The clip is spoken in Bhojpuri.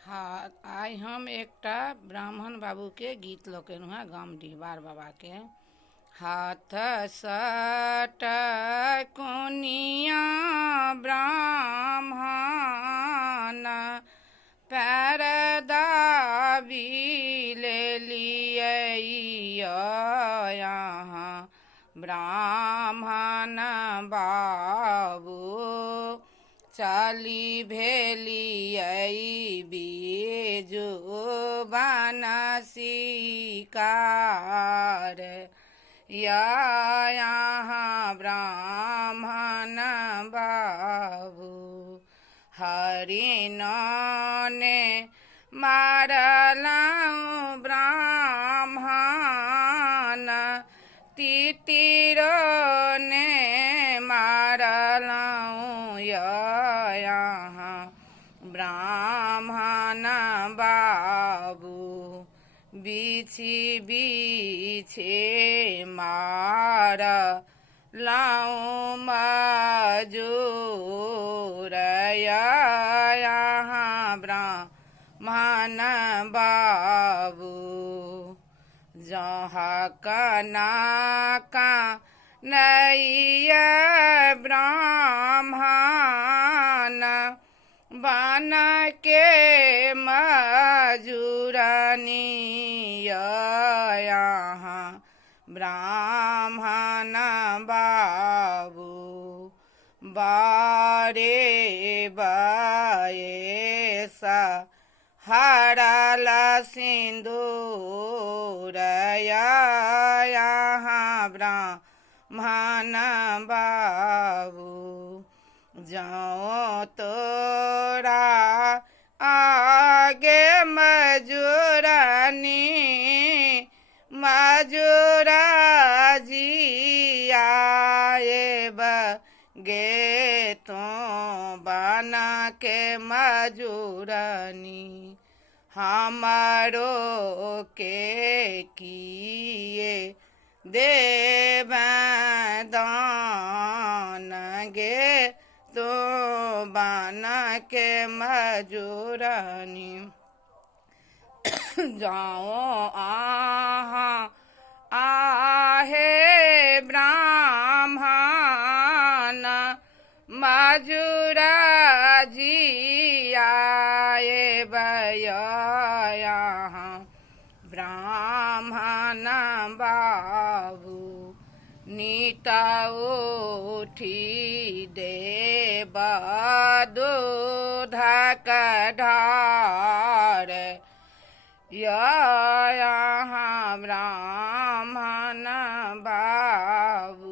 हाँ, आइ हम एकटा ब्राह्मण बाबू के गीत लऽ के एलहुँ हेँ गाम डिहबार बाबा के। हाथ सट कोनिया ब्राह्मण पैर दाबी ले लिए यहाँ ब्राह्मण बाबू चली भेलियै बीजू बन शिकार यहाँ ब्राह्मण बाबू हरिण ने मारलहुँ ब्राह्मण तितिरो ने मारलहुँ यहाँ ब्राह्मण बाबू बिछि बिछे मारलहुँ मजूर यहाँ ब्राह्मण बाबू जहाँ कना का नैया ब्राह्मण बन के मजूरनी यहाँ ब्राह्मण बाबू बारे बयसा हरल सिंदूर यहाँ ब्राह्मण बाबू जाओ तोरा आगे मजूरनी मजूरा जी आए गे तो बना के मजूरनी हमारो के किए देव दान गे तो बना के मजूरनी जाओ आहे ब्राह्मण मजूरा जी आए यहाँ ब्राह्मण बाबू नीता उठी देव दूध कढ़ार यहाँ ब्राह्मण बाबू